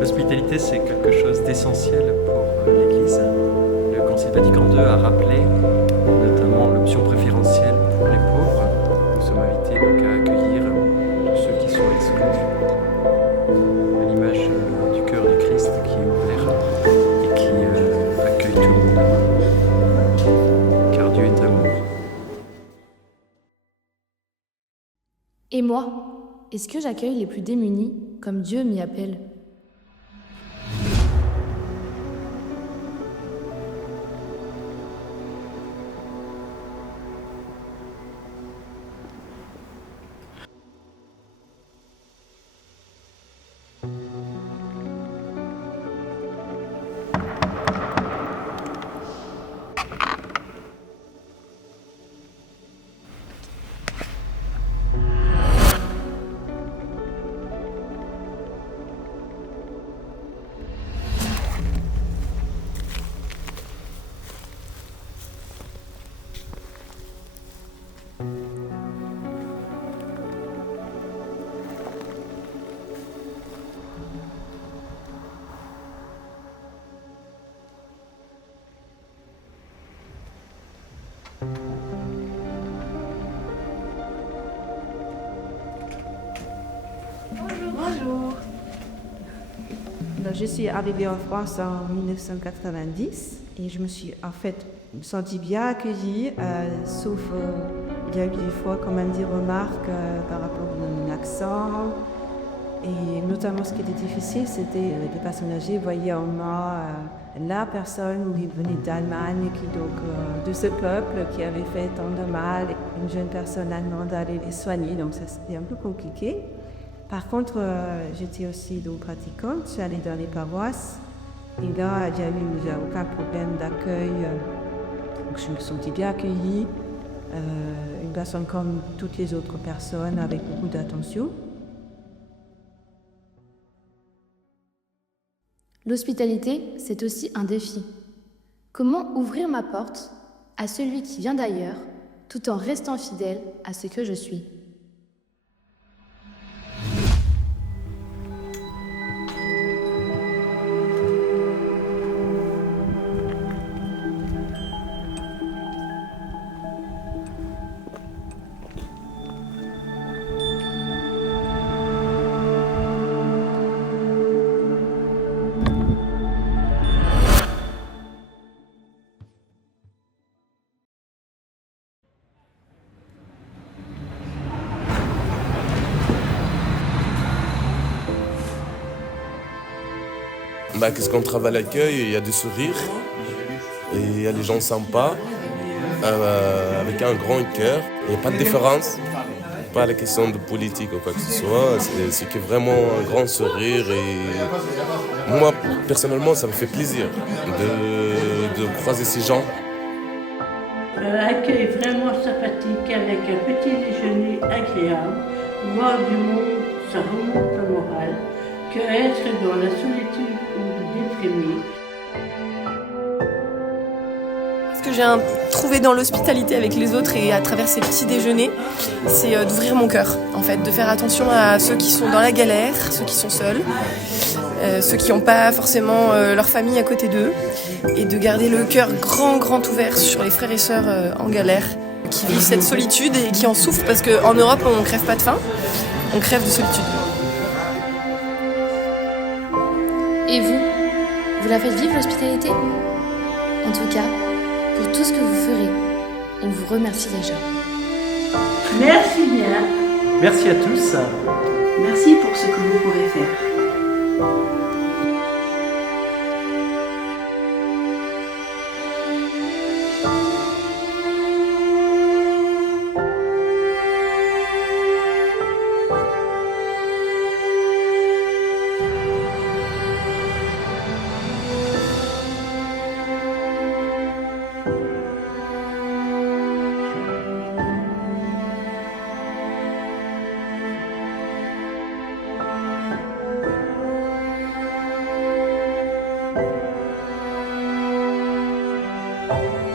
L'hospitalité, c'est quelque chose d'essentiel pour l'Église. Le Concile Vatican II a rappelé notamment l'option préférentielle pour les pauvres. Nous sommes invités donc à accueillir tous ceux qui sont exclus, à l'image du cœur du Christ qui est ouvert et qui accueille tout le monde, car Dieu est amour. Et moi, est-ce que j'accueille les plus démunis comme Dieu m'y appelle ? Bonjour. Je suis arrivée en France en 1990 et je me suis en fait sentie bien accueillie, sauf il y a eu des fois quand même des remarques par rapport à mon accent. Et notamment ce qui était difficile, c'était les personnes âgées voyaient en moi la personne qui venait d'Allemagne, qui donc de ce peuple qui avait fait tant de mal, une jeune personne allemande allait les soigner, donc ça c'était un peu compliqué. Par contre, j'étais aussi donc pratiquante, je suis allée dans les paroisses et là, il n'y a eu aucun problème d'accueil, donc je me sentais bien accueillie, une personne comme toutes les autres personnes avec beaucoup d'attention. L'hospitalité, c'est aussi un défi. Comment ouvrir ma porte à celui qui vient d'ailleurs, tout en restant fidèle à ce que je suis ? Qu'est-ce qu'on travaille à l'accueil, il y a des sourires, et il y a des gens sympas, avec un grand cœur. Il n'y a pas de différence, pas la question de politique ou quoi que ce soit. C'est que vraiment un grand sourire. Et moi, personnellement, ça me fait plaisir de croiser ces gens. Accueil vraiment sympathique avec un petit déjeuner agréable, voir du monde, ça remonte le moral, que être dans la solitude ou déprimé. Ce que j'ai trouvé dans l'hospitalité avec les autres et à travers ces petits déjeuners, c'est d'ouvrir mon cœur, en fait, de faire attention à ceux qui sont dans la galère, ceux qui sont seuls, ceux qui n'ont pas forcément leur famille à côté d'eux, et de garder le cœur grand ouvert sur les frères et sœurs en galère, qui vivent cette solitude et qui en souffrent, parce qu'en Europe, on ne crève pas de faim, on crève de solitude. Et vous la faites vivre l'hospitalité ? En tout cas, pour tout ce que vous ferez, on vous remercie déjà. Merci bien. Merci à tous. Merci pour ce que vous pourrez faire. Merci.